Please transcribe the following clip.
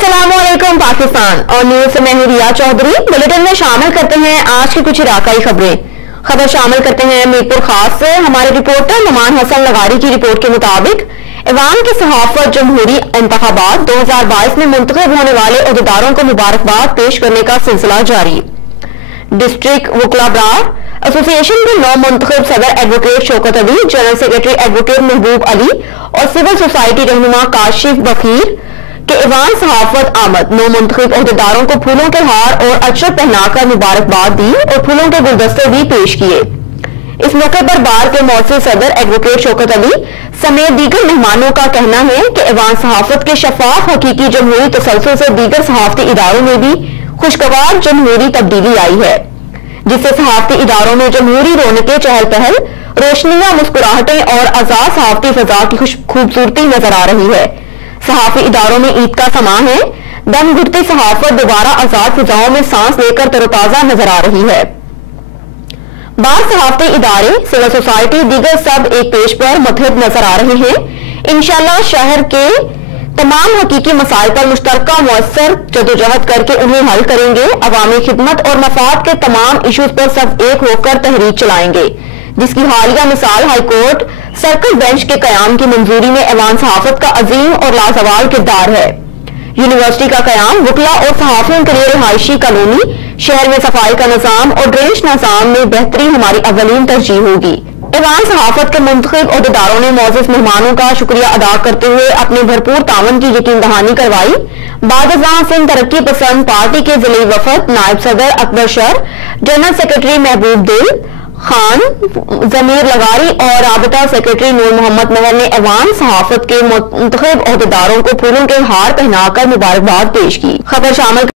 अस्सलामुअलैकुम पाकिस्तान और न्यूज से मैं हूं रिया चौधरी। बुलेटिन में शामिल करते हैं आज की कुछ इलाकाई खबरें। खबर शामिल करते हैं मीरपुर खास से। हमारे रिपोर्टर नुमान हसन लगारी की रिपोर्ट के मुताबिक ऐवान की सहाफत जमहूरी इंतखाबात 2022 में मुंतखब होने वाले अहदेदारों को मुबारकबाद पेश करने का सिलसिला जारी। डिस्ट्रिक्ट वकला बार एसोसिएशन के नौ मुंतखब सदर advocate Shaukat Ali, general secretary advocate महबूब अली और सिविल सोसाइटी रहनुमा काशिफ बकीर के ऐवान सहाफत आमद नौ मुंतखब अहदेदारों को फूलों के हार और अक्षत पहनाकर मुबारकबाद दी और फूलों के गुलदस्ते भी पेश किए। इस मौके पर बार के मौजूद सदर एडवोकेट शौकत अली समेत दीगर मेहमानों का कहना है कि ऐवान सहाफत के शफाफ हकीकी जमहूरी तसलसल से दीगर सहाफती इदारों में भी खुशगवार जमहूरी तब्दीली आई है, जिससे सहाफती इदारों में जमहूरी रौनकें, चहल पहल, रोशनियां, मुस्कुराहटें और आजाद सहाफती फजा की खूबसूरती नजर आ रही है। सहाफी इदारों में ईद का समा है। दम घुटती सहाफत दोबारा आजाद फिजाओं में सांस लेकर तरोताजा नजर आ रही है। बार सहाफती इदारे, सिविल सोसाइटी, दीगर सब एक पेज पर मुतहद नजर आ रहे हैं। इंशाअल्लाह शहर के तमाम हकीकी मसाइल पर मुश्तरका मुअस्सर जदोजहद करके उन्हें हल करेंगे। अवामी खिदमत और मफाद के तमाम इशूज पर सब एक होकर तहरीक चलाएंगे, जिसकी हालिया मिसाल हाईकोर्ट सर्कल बेंच के कयाम की मंजूरी में ऐवान सहाफत का अजीम और लाजवाल किरदार है। यूनिवर्सिटी का कयाम, वकला और सहाफियों के लिए रिहायशी कॉलोनी, शहर में सफाई का निजाम और ड्रेनेज निजाम में बेहतरी हमारी अव्वलीन तरजीह होगी। ऐवान सहाफत के मुंतखब अहदेदारों ने मौजूद मेहमानों का शुक्रिया अदा करते हुए अपने भरपूर तावन की यकीन दहानी करवाई। बादशाह सिंह तरक्की पसंद पार्टी के जिले वफद, नायब सदर अकबर शर, जनरल सेक्रेटरी महबूब दिल खान, जमीर लगारी और राबता सेक्रेटरी नूर मोहम्मद महर ने ऐवान सहाफत के मुंतखब अहदेदारों को फूलों के हार पहनाकर मुबारकबाद पेश की। खबर शामिल